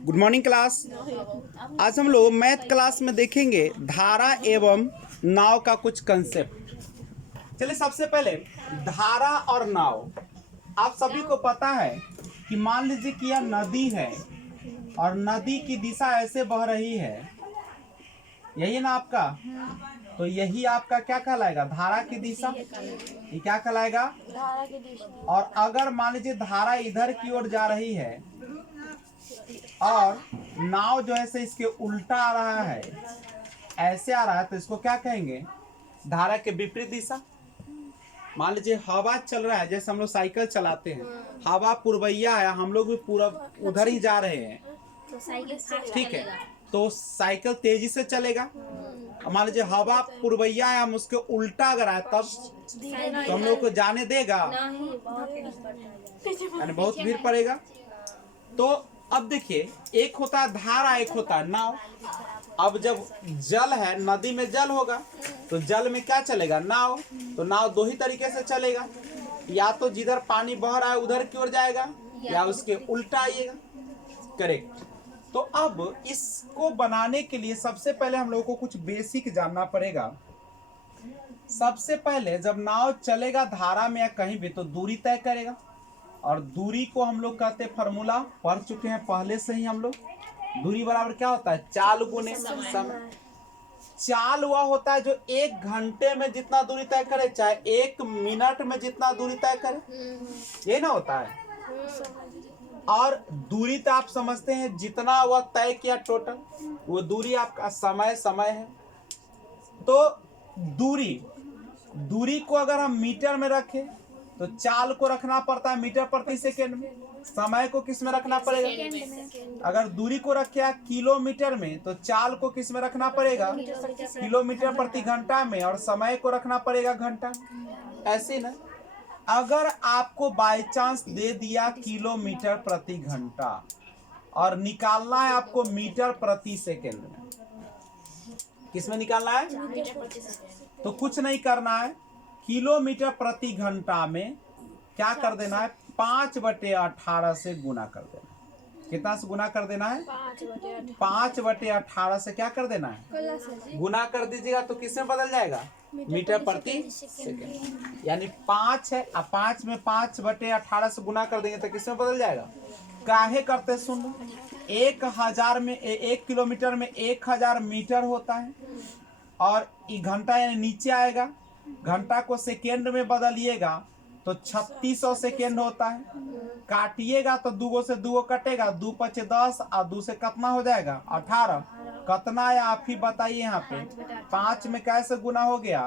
Good morning class. आज हम लोग मैथ क्लास में देखेंगे धारा एवं नाव का कुछ कंसेप्ट। चलिए सबसे पहले धारा और नाव। आप सभी को पता है कि मान लीजिए कि यह नदी है और नदी की दिशा ऐसे बह रही है, यही ना आपका, तो यही आपका क्या कहलाएगा? धारा की दिशा। ये क्या कहलाएगा? धारा की दिशा। और अगर मान लीजिए धारा इधर की ओर जा रही है और नाव जो है से इसके उल्टा आ रहा है, ऐसे आ रहा है, तो इसको क्या कहेंगे? धारा के विपरीत दिशा। मान लीजिए हवा चल रहा है, जैसे हम लोग साइकिल चलाते हैं, हवा पूर्वैया है, हम लोग भी पूरा उधर ही जा रहे हैं, तो साइकिल ठीक है, तो साइकिल तेजी से चलेगा। मान लीजिए हवा पूर्वैया है, हम उसके उल्टा अगर आए तब तो हम लोग को जाने देगा, यानी बहुत भीड़ पड़ेगा। तो अब देखिए, एक होता है धारा, एक होता है नाव। अब जब जल है, नदी में जल होगा तो जल में क्या चलेगा? नाव। तो नाव दो ही तरीके से चलेगा, या तो जिधर पानी बह रहा है उधर की ओर जाएगा या उसके उल्टा आइएगा। करेक्ट। तो अब इसको बनाने के लिए सबसे पहले हम लोगों को कुछ बेसिक जानना पड़ेगा। सबसे पहले जब नाव चलेगा धारा में या कहीं भी, तो दूरी तय करेगा, और दूरी को हम लोग कहते हैं, फॉर्मूला पढ़ चुके हैं पहले से ही हम लोग। दूरी बराबर क्या होता है? चाल गुने समय। चाल वह होता है जो एक घंटे में जितना दूरी तय करे, चाहे एक मिनट में जितना दूरी तय करे, ये ना होता है। और दूरी तो आप समझते हैं, जितना वह तय किया टोटल, वो दूरी आपका समय है। तो दूरी को अगर हम मीटर में रखें तो चाल को रखना पड़ता है मीटर प्रति सेकेंड में, समय को किस में रखना पड़ेगा? अगर दूरी को रखे किलोमीटर में तो चाल को किस में रखना पड़ेगा? किलोमीटर प्रति घंटा में, और समय को रखना पड़ेगा घंटा। ऐसे ना, अगर आपको बाय चांस दे दिया किलोमीटर प्रति घंटा और निकालना है आपको मीटर प्रति सेकेंड में, किस में निकालना है? तो कुछ नहीं करना है, किलोमीटर प्रति घंटा में क्या कर देना है? 5/18 से गुना कर देना है। कितना से गुना कर देना है? 5/18 से क्या कर देना है? गुना कर दीजिएगा तो किस में बदल जाएगा? मीटर प्रति सेकेंड। यानी 5 है, अब 5 में 5/18 से गुना कर देंगे तो किस में बदल जाएगा? काहे करते सुन, 1000 में 1 किलोमीटर में 1000 मीटर होता है, और घंटा यानी नीचे आएगा, घंटा को सेकेंड में बदलिएगा तो 3600 सेकेंड होता है। काटिएगा तो 2 से 2 कटेगा, 2 पचे 10 और 2 से कितना हो जाएगा? 18। कितना है आप ही बताइए यहाँ पे? 5 में कैसे गुना हो गया?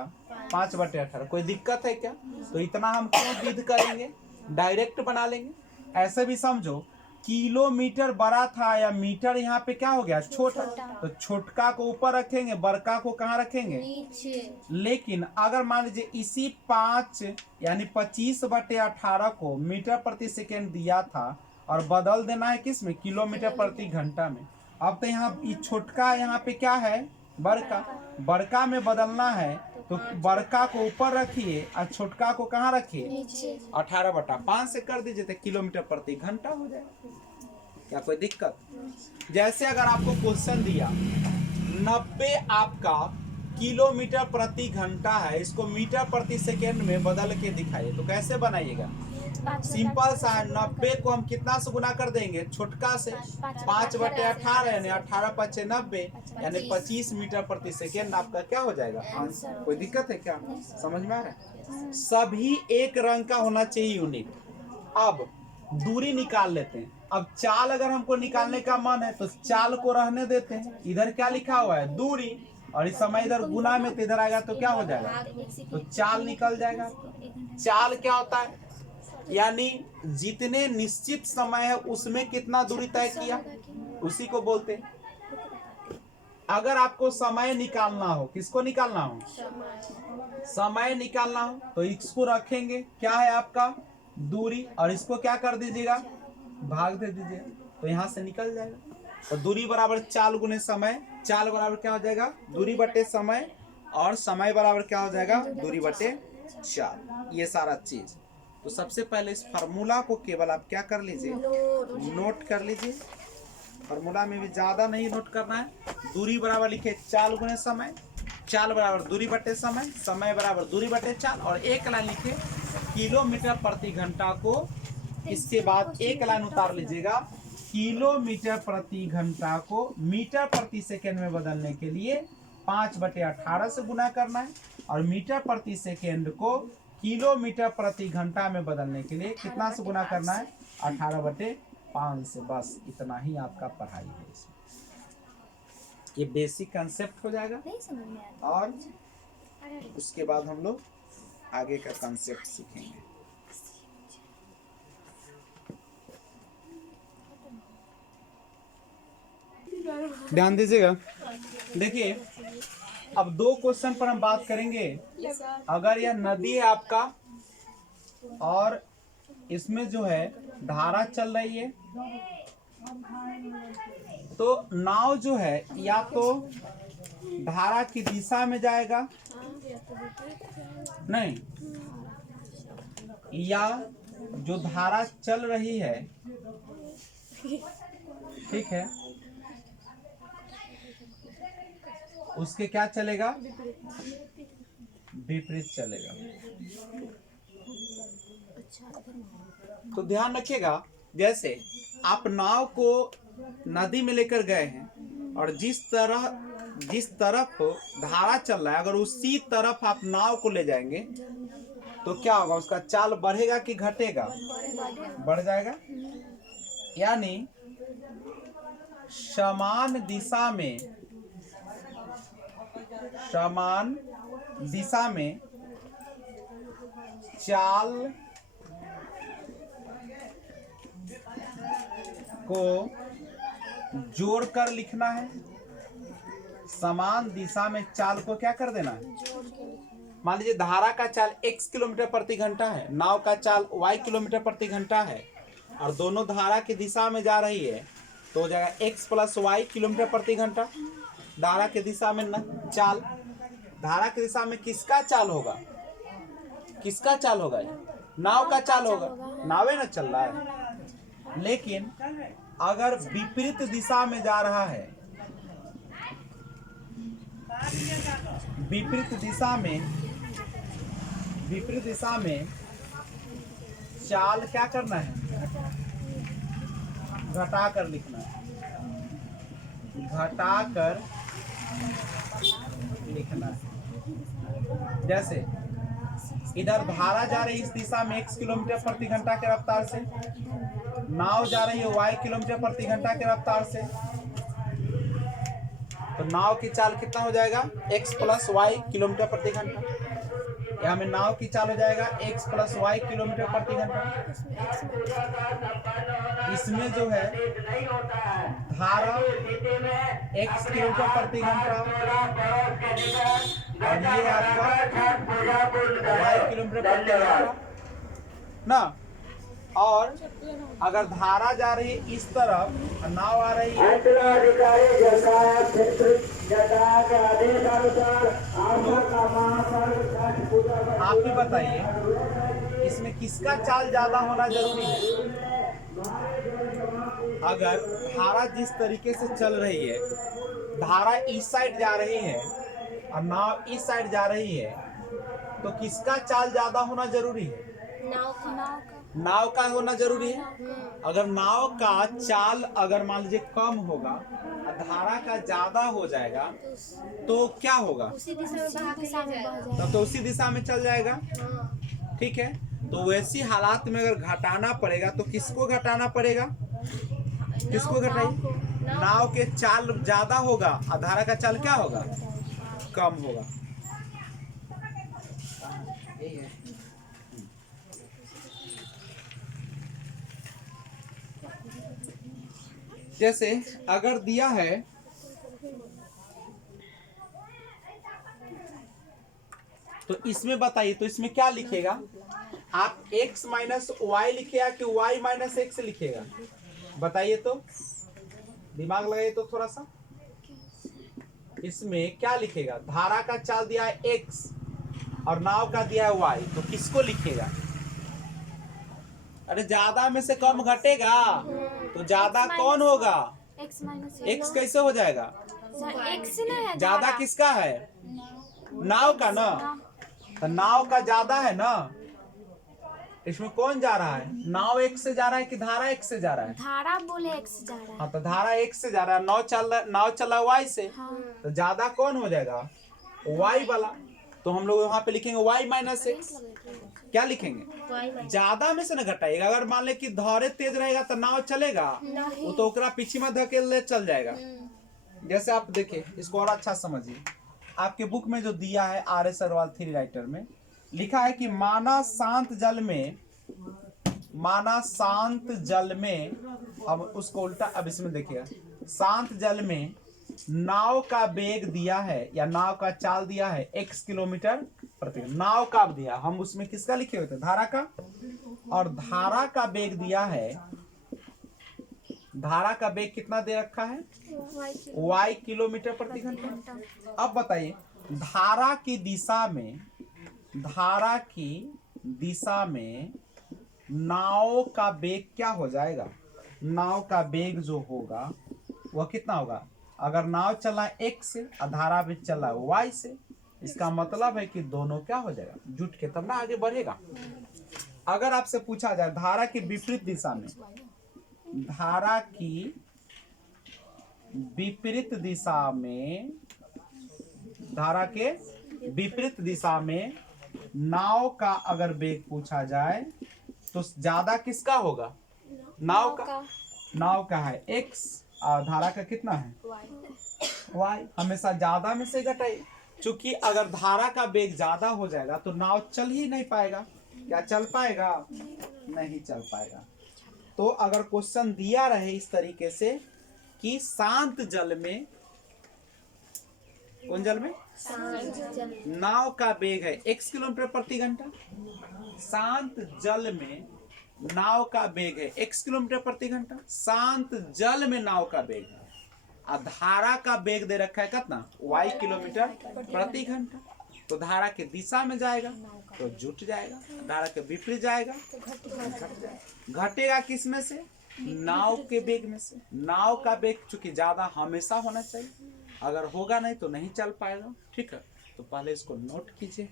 5/18। कोई दिक्कत है क्या? तो इतना हम क्यों विध करेंगे, डायरेक्ट बना लेंगे। ऐसे भी समझो, किलोमीटर बड़ा था या मीटर यहाँ पे क्या हो गया? छोटा। तो छोटका को ऊपर रखेंगे, बड़का को कहाँ रखेंगे? नीचे। लेकिन अगर मान लीजिए इसी 5 यानी 25/18 को मीटर प्रति सेकेंड दिया था और बदल देना है किस में? किलोमीटर प्रति घंटा में। अब तो यहाँ छोटका यहाँ पे क्या है? बड़का में बदलना है, तो बड़का को ऊपर रखिए और छोटका को कहाँ रखिए? 18/5 से कर दीजिए तो किलोमीटर प्रति घंटा हो जाएगा। क्या कोई दिक्कत? जैसे अगर आपको क्वेश्चन दिया 90 आपका किलोमीटर प्रति घंटा है, इसको मीटर प्रति सेकेंड में बदल के दिखाइए, तो कैसे बनाइएगा? सिंपल सा है, 90 को हम कितना से गुना कर देंगे? छोटका से। 5/18 यानी 18×5 = 90 यानी 25 मीटर प्रति सेकेंड आपका क्या हो जाएगा? आंसर। कोई दिक्कत है क्या? समझ में आ रहा है? सभी एक रंग का होना चाहिए, यूनिक। अब दूरी निकाल लेते हैं। अब चाल अगर हमको निकालने का मन है तो चाल को रहने देते हैं, इधर क्या लिखा हुआ है? दूरी, और इस समय इधर गुना में तो इधर आएगा तो क्या हो जाएगा? तो चाल निकल जाएगा। चाल क्या होता है? यानी जितने निश्चित समय है उसमें कितना दूरी तय किया, उसी को बोलते हैं। अगर आपको समय निकालना हो, किसको निकालना हो? समय निकालना हो, तो इसको रखेंगे, क्या है आपका? दूरी, और इसको क्या कर दीजिएगा? भाग दे दीजिएगा, तो यहाँ से निकल जाएगा। तो दूरी बराबर चाल गुने समय। चाल बराबर क्या हो जाएगा? दूरी बटे समय, और समय बराबर क्या हो जाएगा? दूरी बटे चाल। ये सारा चीज। तो सबसे पहले इस फार्मूला को केवल आप क्या कर लीजिए? नोट कर लीजिए। फॉर्मूला में भी ज्यादा नहीं नोट करना है। दूरी बराबर लिखे चाल गुणे समय, चाल बराबर दूरी बटे समय, समय बराबर दूरी बटे चाल, और एक लाइन लिखे किलोमीटर प्रति घंटा को। इसके बाद एक लाइन उतार लीजिएगा, किलोमीटर प्रति घंटा को मीटर प्रति सेकेंड में बदलने के लिए 5/18 से गुना करना है, और मीटर प्रति सेकेंड को किलोमीटर प्रति घंटा में बदलने के लिए कितना से गुना करना है, 18/5 से। बस इतना ही आपका पढ़ाई है इसमें। ये बेसिक कंसेप्ट हो जाएगा, और उसके बाद हम लोग आगे का कंसेप्ट सीखेंगे। ध्यान दीजिएगा। देखिए, अब 2 क्वेश्चन पर हम बात करेंगे। अगर यह नदी है आपका, और इसमें जो है धारा चल रही है, तो नाव जो है या तो धारा की दिशा में जाएगा, नहीं, या जो धारा चल रही है, ठीक है, उसके क्या चलेगा, विपरीत चलेगा। तो ध्यान रखिएगा, जैसे आप नाव को नदी में लेकर गए हैं, और जिस तरफ धारा चल रहा है, अगर उसी तरफ आप नाव को ले जाएंगे तो क्या होगा, उसका चाल बढ़ेगा कि घटेगा, बढ़ जाएगा। यानी समान दिशा में चाल को जोड़कर लिखना है। समान दिशा में चाल को क्या कर देना है, मान लीजिए धारा का चाल x किलोमीटर प्रति घंटा है, नाव का चाल y किलोमीटर प्रति घंटा है, और दोनों धारा की दिशा में जा रही है, तो हो जाएगा x + y किलोमीटर प्रति घंटा। धारा की दिशा में चाल, धारा की दिशा में किसका चाल होगा, किसका चाल होगा, नाव का चाल होगा, नावे ना चल रहा है। लेकिन अगर विपरीत दिशा में जा रहा है, विपरीत दिशा में चाल क्या करना है, घटा कर लिखना है, घटा कर लिखना है। जैसे इधर धारा जा रही है इस दिशा में x किलोमीटर प्रति घंटा के रफ्तार से, नाव जा रही है y किलोमीटर प्रति घंटा के रफ्तार से, तो नाव की चाल कितना हो जाएगा, x + y किलोमीटर प्रति घंटा। यहाँ में नाव की चाल हो जाएगा x + y किलोमीटर प्रति घंटा। इसमें जो है धारा x किलोमीटर प्रति घंटा, और ये आपका y किलोमीटर प्रति घंटा ना। और अगर धारा जा रही है इस तरफ, नाव आ रही है, आप ही बताइए इसमें किसका चाल ज्यादा होना जरूरी है। अगर धारा जिस तरीके से चल रही है, धारा इस साइड जा रही है और नाव इस साइड जा रही है, तो किसका चाल ज्यादा होना जरूरी है, नाव का होना जरूरी है। अगर नाव का चाल अगर मान लीजिए कम होगा और धारा का ज्यादा हो जाएगा, तो क्या होगा, तब तो उसी दिशा में चल जाएगा, ठीक है। तो वैसी हालात में अगर घटाना पड़ेगा तो किसको घटाना पड़ेगा, किसको घटाइए, नाव के चाल ज्यादा होगा और धारा का चाल क्या होगा, कम होगा। जैसे अगर दिया है तो इसमें बताइए, तो इसमें क्या लिखेगा, आप x - y लिखेगा कि y - x लिखेगा, बताइए तो, दिमाग लगाइए तो थोड़ा सा। इसमें क्या लिखेगा, धारा का चाल दिया है x और नाव का दिया है y, तो किसको लिखेगा, अरे ज्यादा में से कम घटेगा, तो ज्यादा कौन होगा, एक्स कैसे हो जाएगा? एक्स ना है ज्यादा किसका है? नाव का ना। तो नाव का ज्यादा है ना। इसमें कौन जा रहा है? नाव एक से जा रहा है कि धारा एक से जा रहा है? धारा बोले एक्स जा रहा है। हाँ, तो धारा एक से जा रहा है। नाव चला वाई से। तो ज्यादा कौन हो जाएगा? वाई वाला। तो हम लोग वहां पे लिखेंगे वाई माइनस एक्स। क्या लिखेंगे? ज्यादा में से ना घटाएगा। अगर मान ले कि धारे तेज रहेगा तो नाव चलेगा, वो तो ओकरा पीछे में धकेल ले चल जाएगा। जैसे आप देखिए, इसको और अच्छा समझिए। आपके बुक में जो दिया है R.S. अग्रवाल थ्री राइटर में लिखा है कि माना शांत जल में, अब उसको उल्टा, अब इसमें देखिएगा, शांत जल में नाव का वेग दिया है या नाव का चाल दिया है x किलोमीटर प्रति। नाव का दिया, हम उसमें किसका लिखे हुए थे? धारा का। और धारा का वेग दिया है, धारा का वेग कितना दे रखा है? y किलोमीटर प्रति घंटा। अब बताइए, धारा की दिशा में नाव का वेग क्या हो जाएगा? नाव का वेग जो होगा वह कितना होगा? अगर नाव चला x से और धारा भी चला y से, इसका मतलब है कि दोनों क्या हो जाएगा? जुट के तब ना आगे बढ़ेगा। अगर आपसे पूछा जाए धारा की विपरीत दिशा में, धारा की विपरीत दिशा में नाव का अगर वेग पूछा जाए तो ज्यादा किसका होगा? नाव का है x और धारा का कितना है? y। हमेशा ज्यादा में से घटाइए, क्योंकि अगर धारा का वेग ज्यादा हो जाएगा तो नाव चल ही नहीं पाएगा। क्या चल पाएगा? नहीं चल पाएगा। तो अगर क्वेश्चन दिया रहे इस तरीके से कि शांत जल में, कौन जल में? नाव का वेग है x किलोमीटर प्रति घंटा। शांत जल में नाव का वेग है x किलोमीटर प्रति घंटा। शांत जल में नाव का वेग है, और धारा का वेग दे रखा है कितना? y किलोमीटर प्रति घंटा। तो धारा के दिशा में जाएगा तो जुट जाएगा, धारा के विपरीत जाएगा तो घट जाएगा। घटेगा किस में से? नाव के वेग में से। नाव का वेग चूंकि ज्यादा हमेशा होना चाहिए, अगर होगा नहीं तो नहीं चल पाएगा। ठीक है, तो पहले इसको नोट कीजिए।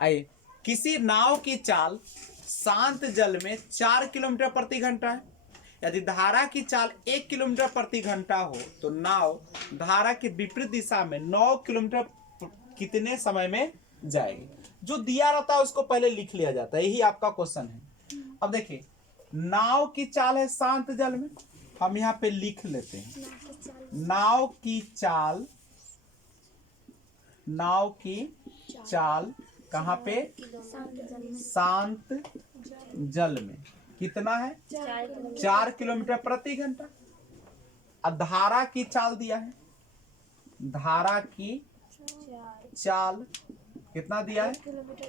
आइए, किसी नाव की चाल शांत जल में 4 किलोमीटर प्रति घंटा है। यदि धारा की चाल 1 किलोमीटर प्रति घंटा हो तो नाव धारा के विपरीत दिशा में 9 किलोमीटर कितने समय में जाएगी? जो दिया रहता है उसको पहले लिख लिया जाता है, यही आपका क्वेश्चन है। अब देखिए, नाव की चाल है शांत जल में, हम यहाँ पे लिख लेते हैं नाव की चाल कहाँ पे? शांत जल में कितना है? 4 किलोमीटर प्रति घंटा। अब धारा की चाल दिया है, धारा की चाल कितना दिया है?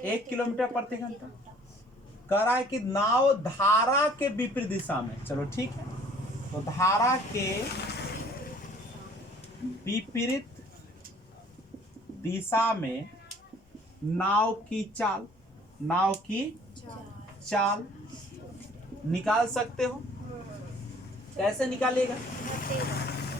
1 किलोमीटर प्रति घंटा। कह रहा है कि नाव धारा के विपरीत दिशा में, चलो ठीक है, तो धारा के विपरीत दिशा में नाव की चाल निकाल सकते हो। कैसे निकालेगा?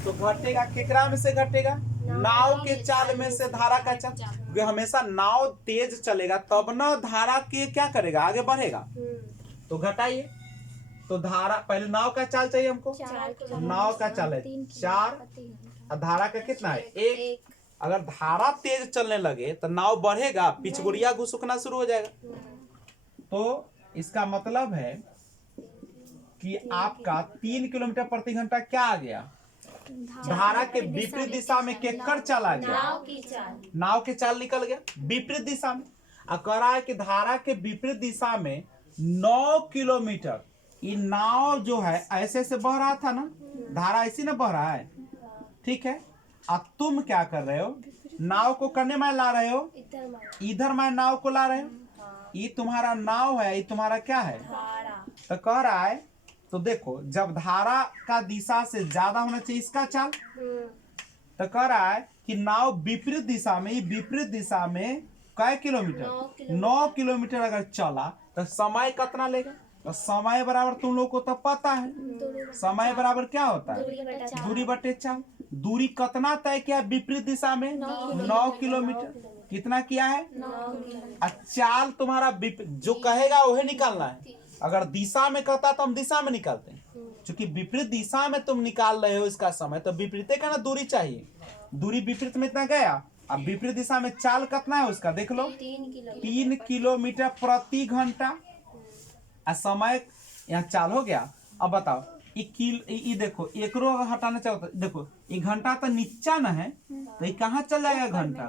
तो घटेगा, केकरा में से घटेगा? नाव के चाल में से धारा का चाल। क्योंकि हमेशा नाव तेज चलेगा तब ना धारा के क्या करेगा? आगे बढ़ेगा। तो घटाइए, तो धारा, पहले नाव का चाल चाहिए हमको। नाव का चाल है 4 और धारा का कितना है? 1। अगर धारा तेज चलने लगे तो नाव बढ़ेगा, पिछगुड़िया घुसुकना शुरू हो जाएगा। तो इसका मतलब है कि आपका 3 किलोमीटर प्रति घंटा क्या आ गया? धारा के विपरीत दिशा में केकर चाल आ गया? नाव की चाल निकल गया विपरीत दिशा में। और कह रहा है कि धारा के विपरीत दिशा में 9 किलोमीटर। ये नाव जो है ऐसे से बह रहा था ना, धारा ऐसी ना बह रहा है, ठीक है। अब तुम क्या कर रहे हो? नाव को करने में ला रहे हो, इधर मैं नाव को ला रहे हो। ये तुम्हारा नाव है, ये तुम्हारा क्या है? तो कह रहा है, तो देखो, जब धारा का दिशा से ज्यादा होना चाहिए इसका चाल, तो कह रहा है कि नाव विपरीत दिशा में, विपरीत दिशा में कै किलोमीटर? 9 किलोमीटर अगर चला तो समय कितना लेगा? तो समय बराबर तुम लोग को तो पता है, समय बराबर क्या होता है, दूरी बटे चाल। दूरी कितना तय किया विपरीत दिशा में, 9 किलोमीटर। कितना किया है, चाल तुम्हारा जो कहेगा वही निकालना है। अगर दिशा में कहता तो हम दिशा में निकालते हैं, क्योंकि विपरीत दिशा में तुम निकाल रहे हो इसका समय, तो विपरीत का ना दूरी चाहिए। दूरी विपरीत में इतना गया, अब विपरीत दिशा में चाल कितना है उसका देख लो, 3 किलोमीटर प्रति घंटा। समय यहाँ चाल हो गया। अब बताओ ये देखो, एक रो हटाना चाहो तो देखो, ये घंटा तो नीचा न है, तो ये कहाँ चल जाएगा, घंटा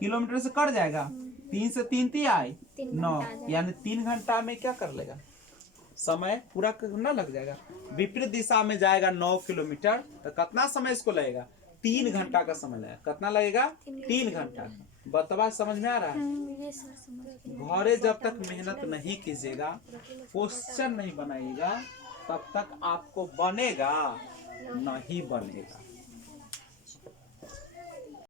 किलोमीटर से कट जाएगा। 3 से 3 ती आए 9, यानी 3 घंटा में क्या कर लेगा, समय पूरा करना लग जाएगा। विपरीत दिशा में जाएगा 9 किलोमीटर, तो कितना समय इसको लगेगा, 3 घंटा का समय लगेगा। कितना लगेगा, 3 घंटा का। बतवा समझ में आ रहा है। घरे जब तक मेहनत नहीं कीजिएगा, क्वेश्चन नहीं बनाइएगा, तब तक आपको बनेगा नहीं बनेगा।